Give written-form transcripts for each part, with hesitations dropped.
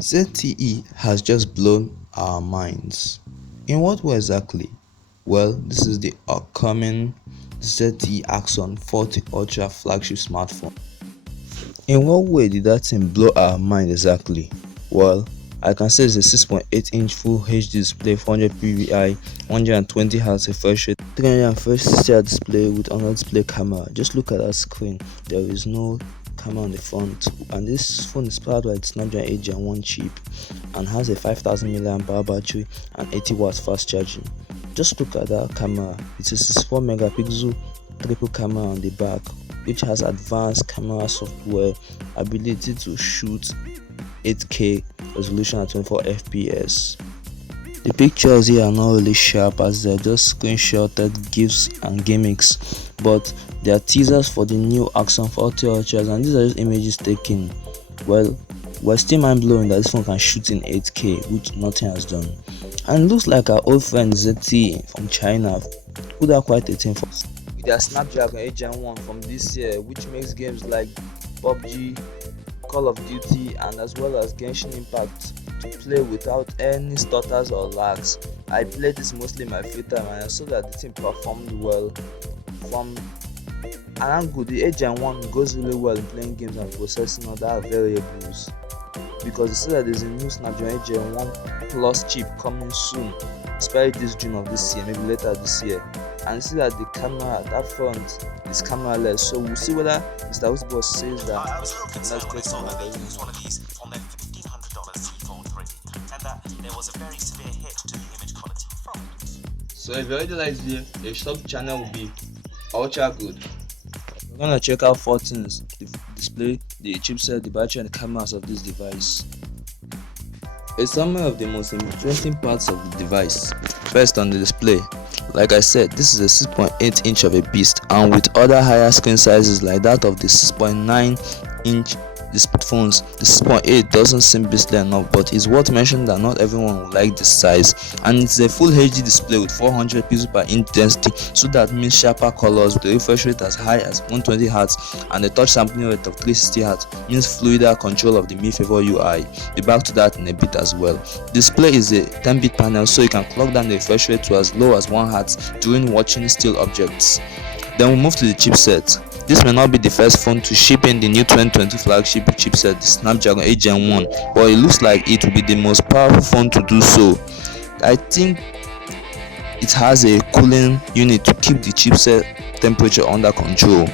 ZTE has just blown our minds. In what way exactly? Well, this is the upcoming ZTE Axon 40 Ultra flagship smartphone. In what way did that thing blow our mind exactly? Well, I can say it's a 6.8-inch Full HD display, 400 ppi, 120Hz refresh rate, 360 display with another display camera. Just look at that screen. There is no camera on the front, and this phone is powered by the Snapdragon 8 Gen 1 chip and has a 5000 mAh battery and 80 watts fast charging. Just look at that camera. It's a 64 megapixel triple camera on the back, which has advanced camera software, ability to shoot 8K resolution at 24 fps. The pictures here are not really sharp as they're just screenshotted GIFs and gimmicks, but they are teasers for the new Axon 40 Ultras, and these are just images taken. Well, we're still mind blowing that this phone can shoot in 8K, which nothing has done. And it looks like our old friend ZTE from China put out quite a thing for us with their Snapdragon 8 Gen 1 from this year, which makes games like PUBG, Call of Duty, and as well as Genshin Impact to play without any stutters or lags. I played this mostly in my free time and I saw that the thing performed well. From an angle, the 8 Gen 1 goes really well in playing games and processing other variables, because they say that there's a new Snapdragon 8 Gen 1 Plus chip coming soon, especially this June of this year, maybe later this year. And you see that the camera at that front is camera-less, so we'll see whether Mr. Usbo says that. I was hoping someone would use one of these on their $1,500 C4 III, and that there was a very severe hit to the image quality from it. So if you already like this video, your sub channel will be ultra good. We're gonna check out four things: the display, the chipset, the battery, and the cameras of this device. A summary of the most interesting parts of the device. First, on the display. Like I said, this is a 6.8 inch of a beast, and with other higher screen sizes like that of the 6.9 inch phones, the 6.8 doesn't seem beastly enough, but it's worth mentioning that not everyone will like this size. And it's a full HD display with 400 pixels per inch density, so that means sharper colors with a refresh rate as high as 120Hz, and a touch sampling rate of 360Hz means fluider control of the Mi Favor UI. Be back to that in a bit as well. Display is a 10-bit panel, so you can clock down the refresh rate to as low as 1Hz during watching still objects. Then we move to the chipset. This may not be the first phone to ship in the new 2020 flagship chipset, the Snapdragon 8 Gen 1, but it looks like it will be the most powerful phone to do so. I think it has a cooling unit to keep the chipset temperature under control.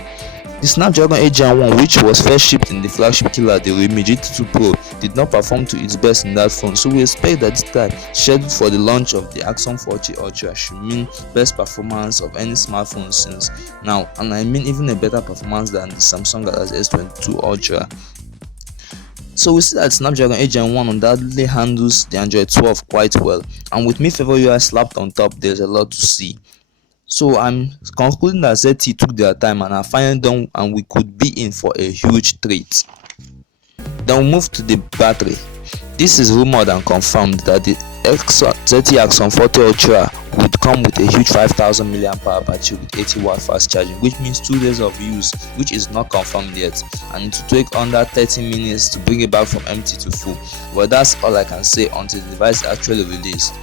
The Snapdragon 8 Gen 1, which was first shipped in the flagship killer, the Redmi GT2 Pro, did not perform to its best in that phone, so we expect that this time, scheduled for the launch of the Axon 40 Ultra, should mean best performance of any smartphone since now, and I mean even a better performance than the Samsung Galaxy S22 Ultra. So we see that Snapdragon 8 Gen 1 undoubtedly handles the Android 12 quite well, and with Mi Favor UI slapped on top, there's a lot to see. So I'm concluding that ZTE took their time and are finally done, and we could be in for a huge treat. Then we move to the battery. This is rumored and confirmed that the ZTE Axon 40 Ultra would come with a huge 5000 mAh battery with 80 watt fast charging, which means 2 days of use, which is not confirmed yet, and it will take under 30 minutes to bring it back from empty to full. Well, that's all I can say until the device is actually released.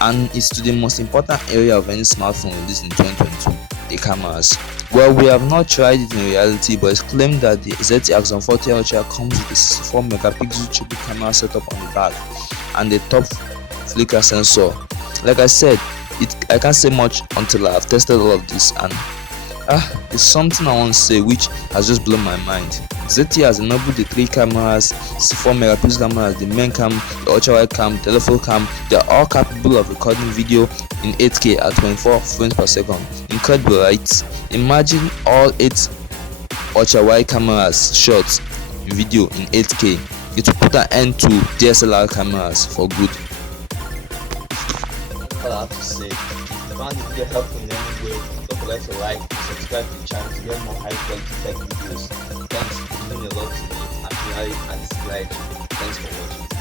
And it's to the most important area of any smartphone released in 2022, the cameras. Well, we have not tried it in reality, but it's claimed that the ZTE Axon 40 Ultra comes with a 64 megapixel triple camera setup on the back and a top flicker sensor. Like I said, I can't say much until I have tested all of this, and it's something I want to say which has just blown my mind. ZTE has enabled the 3 cameras, 64 megapixel cameras, the main cam, the ultra wide cam, telephoto cam. They are all capable of recording video in 8K at 24 frames per second. Incredible, right? Imagine all 8 ultra wide cameras shots video in 8K. It will put an end to DSLR cameras for good. All I have to say, if you found the video helpful in any way, don't forget to like and subscribe to the channel to get more high quality tech videos. Thanks, it means a lot to me, and this slide. Thanks for watching.